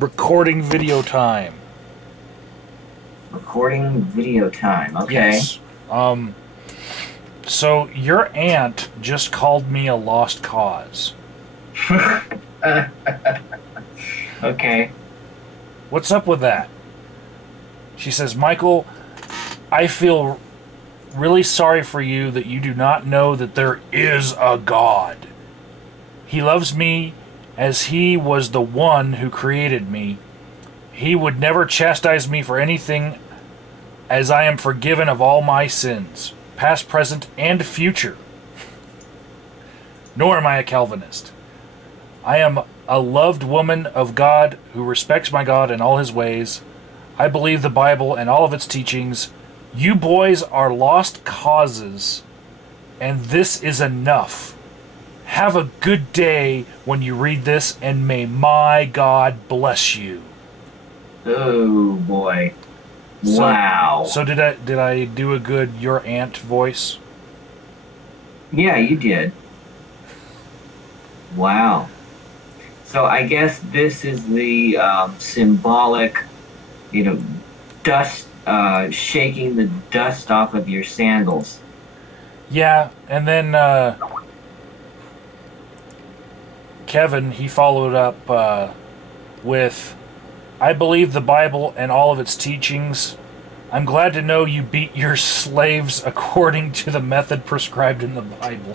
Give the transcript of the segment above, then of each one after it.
Recording video time. Recording video time. Okay. Yes. So your aunt just called me a lost cause. Okay. What's up with that? She says, Michael, I feel really sorry for you that you do not know that there is a God. He loves me as he was the one who created me. He would never chastise me for anything, as I am forgiven of all my sins, past, present, and future. Nor am I a Calvinist. I am a loved woman of God who respects my God in all his ways. I believe the Bible and all of its teachings. You boys are lost causes, and this is enough. Have a good day when you read this, and may my God bless you. Oh boy. Wow. So did I do a good your aunt voice? Yeah, you did. Wow. So I guess this is the symbolic, dust, shaking the dust off of your sandals. Yeah, and then Kevin, he followed up with, I believe the Bible and all of its teachings. I'm glad to know you beat your slaves according to the method prescribed in the Bible.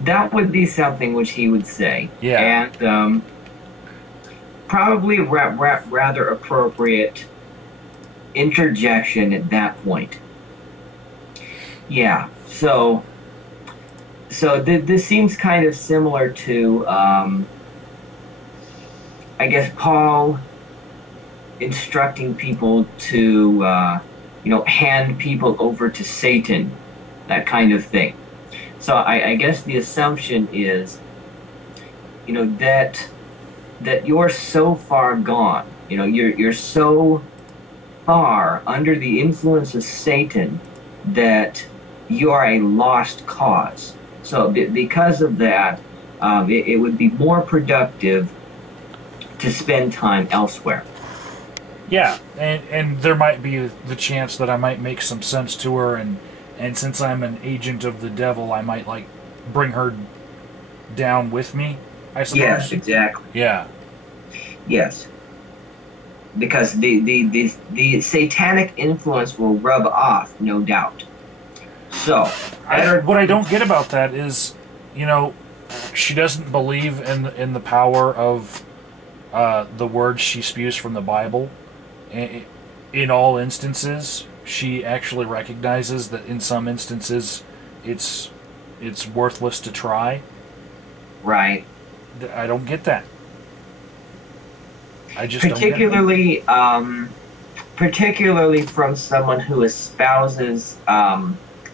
That would be something which he would say. Yeah. And probably rather appropriate interjection at that point. Yeah. So this seems kind of similar to, I guess, Paul instructing people to, hand people over to Satan, that kind of thing. So I guess the assumption is, that you're so far gone, you're so far under the influence of Satan that you are a lost cause. So because of that, it would be more productive to spend time elsewhere. Yeah, and there might be the chance that I might make some sense to her, and since I'm an agent of the devil, I might, bring her down with me, I suppose. Yes, exactly. Yeah. Yes. Because the satanic influence will rub off, no doubt. So, what I don't get about that is, she doesn't believe in the power of the words she spews from the Bible. In all instances, she actually recognizes that in some instances it's worthless to try. Right. I don't get that. I just particularly particularly from someone who espouses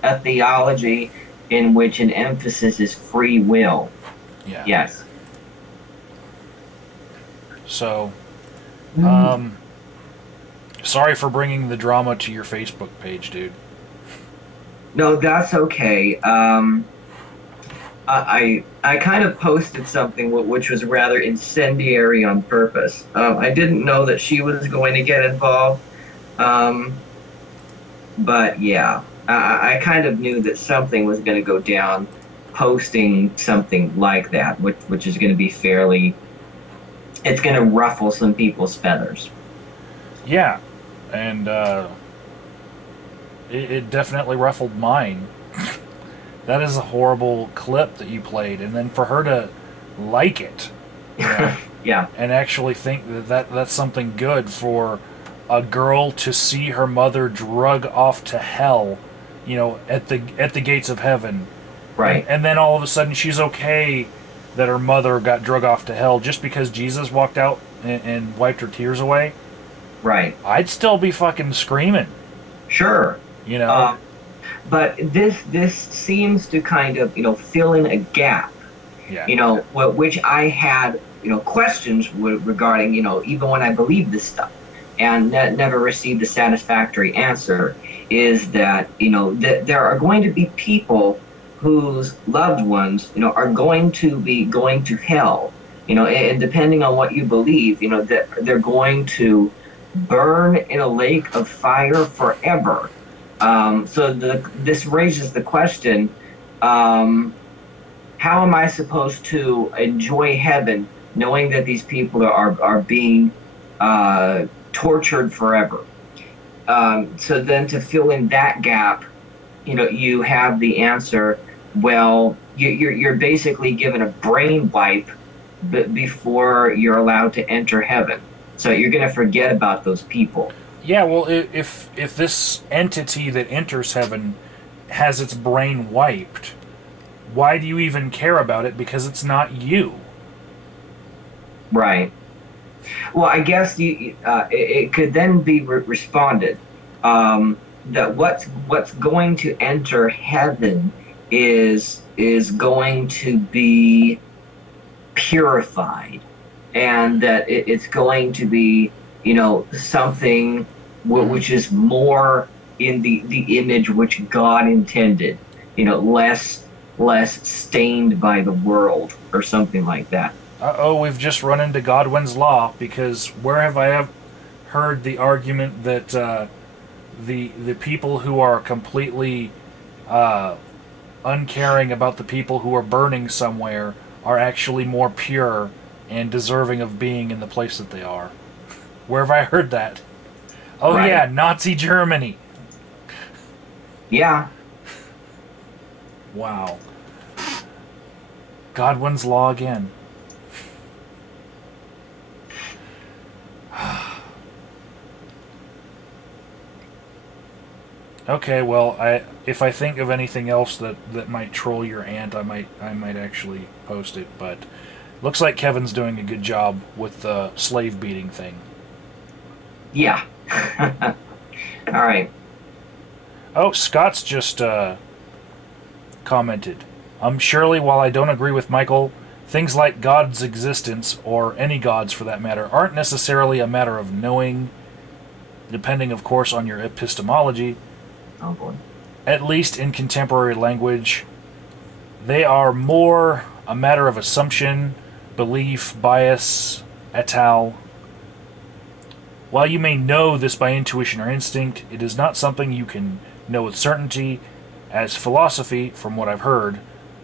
a theology in which an emphasis is free will. Yeah. Yes. So, sorry for bringing the drama to your Facebook page, dude. No, that's okay. I kind of posted something which was rather incendiary on purpose. I didn't know that she was going to get involved. But yeah, I kind of knew that something was going to go down posting something like that, which is going to be fairly... It's going to ruffle some people's feathers. Yeah, and it definitely ruffled mine. That is a horrible clip that you played, and then for her to like it, yeah, and actually think that's something good for a girl to see her mother drug off to hell, at the gates of heaven, right? And then all of a sudden she's okay that her mother got drug off to hell just because Jesus walked out and wiped her tears away. Right. I'd still be fucking screaming. Sure. But this seems to kind of, fill in a gap. Yeah. Which I had, questions regarding, even when I believed this stuff, and never received a satisfactory answer, is that, that there are going to be people whose loved ones, are going to be going to hell And depending on what you believe, that they're going to burn in a lake of fire forever. So this raises the question, how am I supposed to enjoy heaven knowing that these people are being tortured forever? So then to fill in that gap, you have the answer. Well, you're basically given a brain wipe before you're allowed to enter heaven. So you're going to forget about those people. Yeah, well, if this entity that enters heaven has its brain wiped, why do you even care about it? Because it's not you. Right. Well, I guess it could then be responded that what's going to enter heaven is going to be purified, and that it's going to be something which is more in the image which God intended, less stained by the world or something like that. Uh-oh, we've just run into Godwin's Law, because where have I heard the argument that the people who are completely uncaring about the people who are burning somewhere are actually more pure and deserving of being in the place that they are? Where have I heard that? Oh, right. Yeah, Nazi Germany. Yeah. Wow. Godwin's Law again. Okay, well, if I think of anything else that might troll your aunt, I might actually post it. But looks like Kevin's doing a good job with the slave beating thing. Yeah. All right. Oh, Scott's just commented. Surely, while I don't agree with Michael, things like God's existence, or any gods for that matter, aren't necessarily a matter of knowing, depending, of course, on your epistemology. Oh boy. At least in contemporary language, they are more a matter of assumption, belief, bias, et al. While you may know this by intuition or instinct, it is not something you can know with certainty, as philosophy, from what I've heard,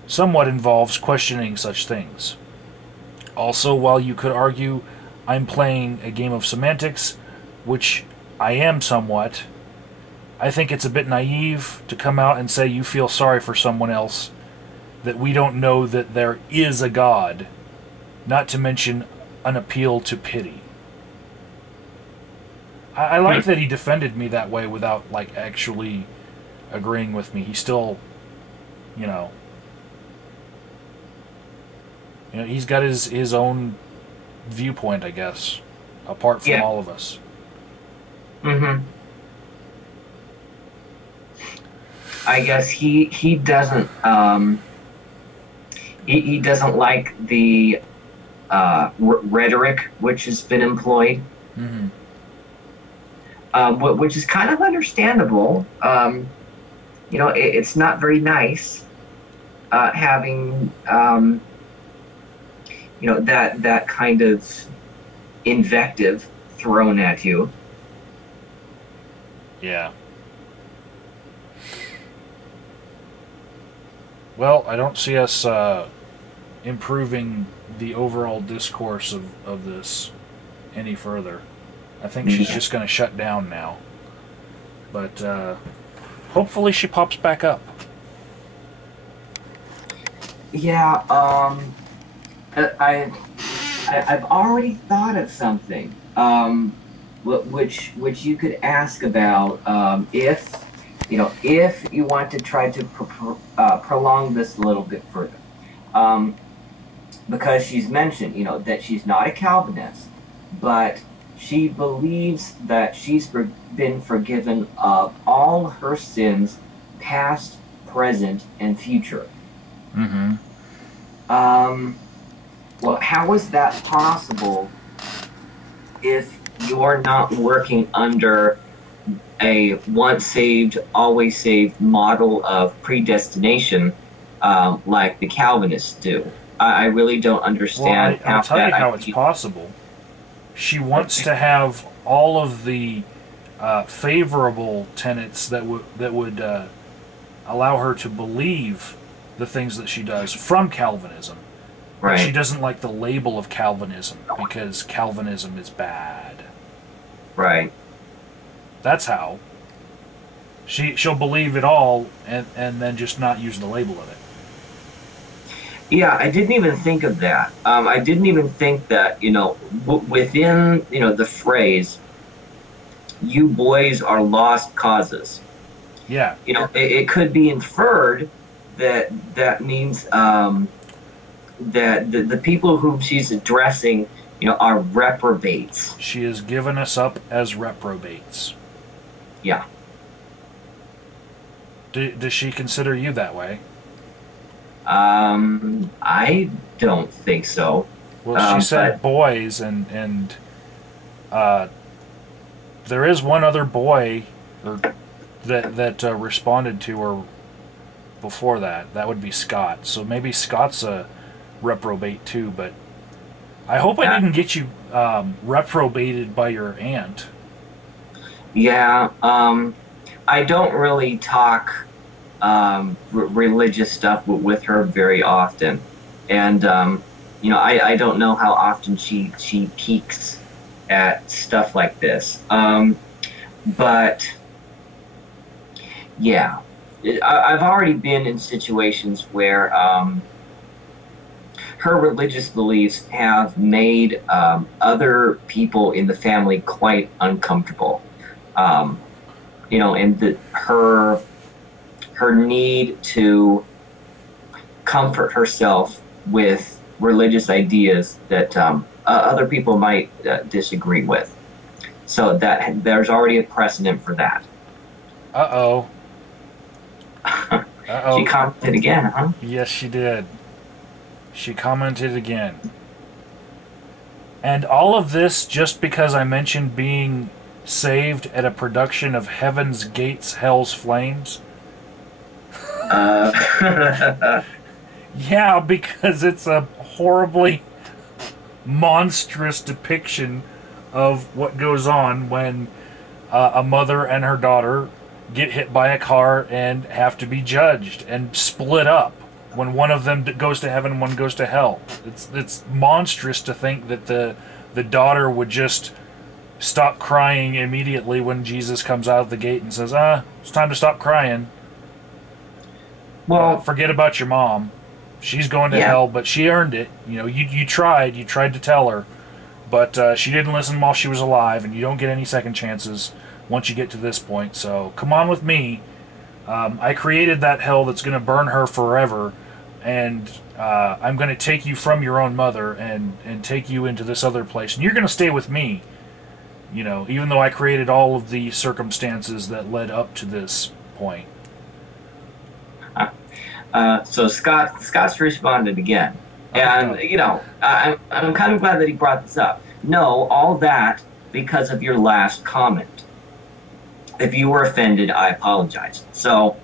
somewhat involves questioning such things. Also, while you could argue I'm playing a game of semantics, which I am somewhat, I think it's a bit naive to come out and say you feel sorry for someone else, that we don't know that there is a God, not to mention an appeal to pity. I like that he defended me that way without, actually agreeing with me. He still, he's got his own viewpoint, I guess, apart from all of us. Mm-hmm. I guess he doesn't he doesn't like the rhetoric which has been employed, which is kind of understandable. It's not very nice having that kind of invective thrown at you. Yeah. Well, I don't see us improving the overall discourse of this any further. I think she's just going to shut down now. But hopefully she pops back up. Yeah, I've already thought of something, which you could ask about, if you want to try to prolong this a little bit further, because she's mentioned, that she's not a Calvinist, but she believes that she's been forgiven of all her sins, past, present, and future. Mm-hmm. Well, how is that possible if you're not working under a once saved, always saved model of predestination, like the Calvinists do? I really don't Well, understand I'll tell you that. how it's possible. She wants to have all of the favorable tenets that would allow her to believe the things that she does from Calvinism. But she Right, doesn't like the label of Calvinism because Calvinism is bad. right. That's how. She'll believe it all and then just not use the label of it. Yeah, I didn't even think of that. I didn't even think that, within, the phrase, you boys are lost causes. Yeah. It could be inferred that that means that the people whom she's addressing, are reprobates. She has given us up as reprobates. Yeah. Does she consider you that way? I don't think so. Well, she said But boys, and uh, there is one other boy that responded to her before that. That would be Scott. So maybe Scott's a reprobate too. But I hope I didn't get you reprobated by your aunt. yeah, I don't really talk religious stuff with her very often, and I don't know how often she peeks at stuff like this. But yeah, I've already been in situations where her religious beliefs have made other people in the family quite uncomfortable. Um, and that her need to comfort herself with religious ideas that other people might disagree with. So that there's already a precedent for that. Uh-oh. She Uh-oh. commented again, huh? Yes, she did. She commented again. And all of this just because I mentioned being saved at a production of Heaven's Gates, Hell's Flames? Uh, Yeah, because it's a horribly monstrous depiction of what goes on when a mother and her daughter get hit by a car and have to be judged and split up when one of them goes to heaven and one goes to hell. It's monstrous to think that the daughter would just stop crying immediately when Jesus comes out of the gate and says, it's time to stop crying. well, Forget about your mom. She's going to yeah. hell, but she earned it. You tried to tell her, but she didn't listen while she was alive, and you don't get any second chances once you get to this point. So come on with me. I created that hell that's going to burn her forever, and I'm going to take you from your own mother and take you into this other place, and you're going to stay with me. Even though I created all of the circumstances that led up to this point. So Scott's responded again, and I'm kind of glad that he brought this up. No, all that because of your last comment. If you were offended, I apologize. So,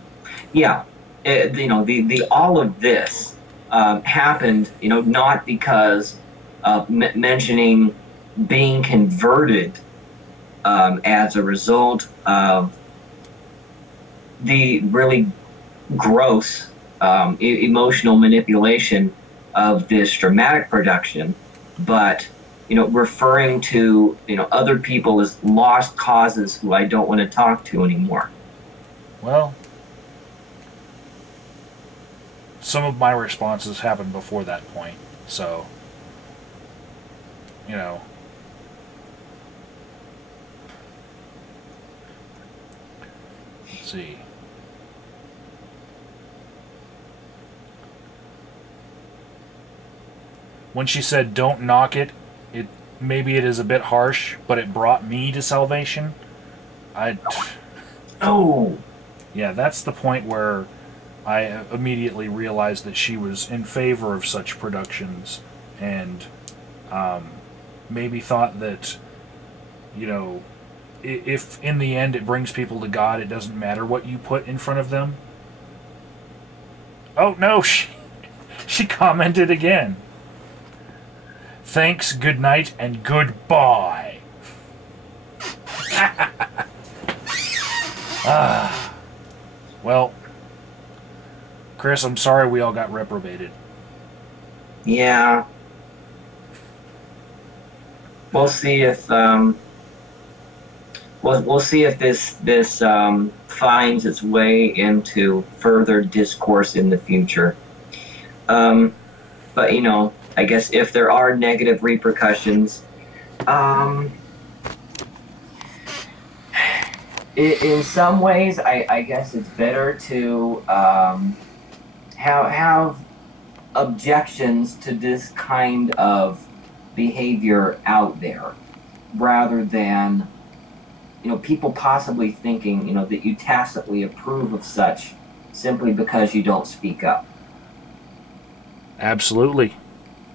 yeah, the all of this happened, not because of mentioning being converted as a result of the really gross emotional manipulation of this dramatic production, but referring to other people as lost causes who I don't want to talk to anymore. Well, some of my responses happened before that point, so let's see. When she said don't knock it, maybe it is a bit harsh, but it brought me to salvation. Oh, Yeah, that's the point where I immediately realized that she was in favor of such productions, and maybe thought that, if in the end it brings people to God, it doesn't matter what you put in front of them. Oh no, She commented again. Thanks, good night, and goodbye. Well, Chris, I'm sorry we all got reprobated. Yeah. We'll see if we'll see if this finds its way into further discourse in the future. But I guess if there are negative repercussions, in some ways, I guess it's better to have objections to this kind of behavior out there, rather than people possibly thinking that you tacitly approve of such simply because you don't speak up. Absolutely.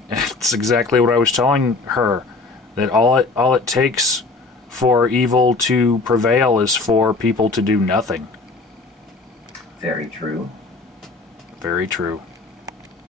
It's exactly what I was telling her, that all it takes for evil to prevail is for people to do nothing. Very true. Very true.